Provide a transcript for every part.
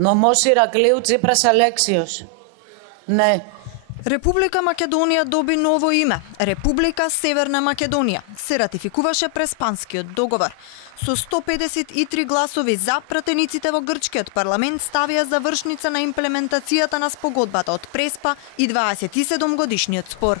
Νομός Ηρακλείου Τσίπρας Αλέξιος. Ναι. Република Македонија доби ново име. Република Северна Македонија се ратификуваше през Панскиот договор. Со 153 гласови за, пратениците во грчкиот парламент ставија завршница на имплементацијата на спогодбата од Преспа и 27 годишниот спор.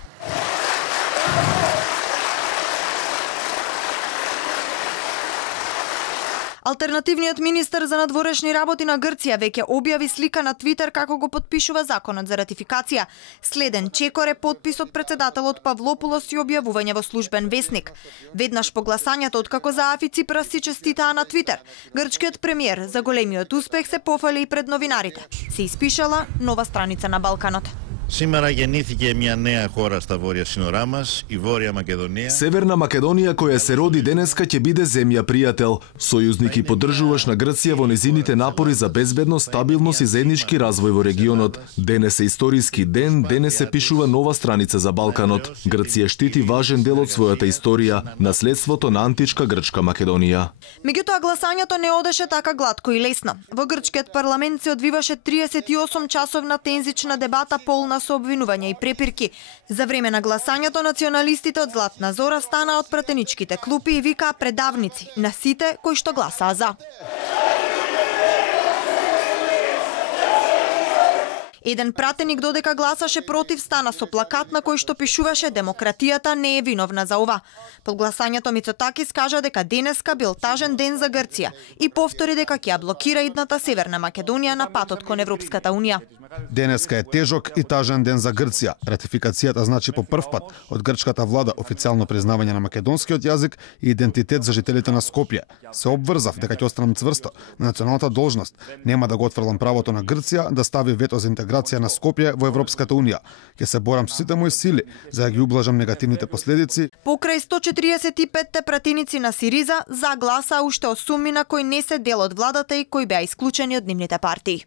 Алтернативниот министер за надворешни работи на Грција веќе објави слика на Твитер како го потпишува законот за ратификација. Следен чекор е потпис од председателот Павлопулос и објавување во службен весник. Веднаш по гласањето откако Заев и Ципрас си честитаа на Твитер, грчкиот премиер за големиот успех се пофали и пред новинарите. Се испишала нова страница на Балканот. Σήμερα γεννήθηκε μια νέα χώρα στα βόρεια σύνορά μας, η Βόρεια Μακεδονία. Северна Македонија која се роди денеска ќе биде земја пријател, сојузник и поддржуваш на Грција во незините напори за безбедност, стабилност и заеднички развој во регионот. Денес е историски ден, денес се пишува нова страница за Балканот. Грција штити важен дел од својата историја, наследството на античка грчка Македонија. Меѓутоа гласањето не одеше така глатко и лесно. Во грчкиот парламент се одвиваше 38 часовна тензична дебата полна со обвинувања и препирки. За време на гласањето националистите од Златна Зора стана од пратеничките клупи и викаа предавници на сите кои што гласаа за. Еден пратеник додека гласаше против стана со плакат на кој што пишуваше демократијата не е виновна за ова. Под гласањето Мицотакис кажа дека денеска бил тажен ден за Грција и повтори дека ќе ја блокира идната Северна Македонија на патот кон Европската унија. Денеска е тежок и тажен ден за Грција. Ратификацијата значи по прв пат од грчката влада официјално признавање на македонскиот јазик и идентитет за жителите на Скопје. Се обврзав дека ќе останам цврсто на националната должност. Нема да го отфрлам правото на Грција да стави вето за интеграција на Скопје во Европската унија. Ќе се борам со сите мои сили за да ги ублажам негативните последици. Покрај 145 пратеници на Сириза за гласа уште 8 кои не се дел од владата и кои беа исклучени од нивните партии.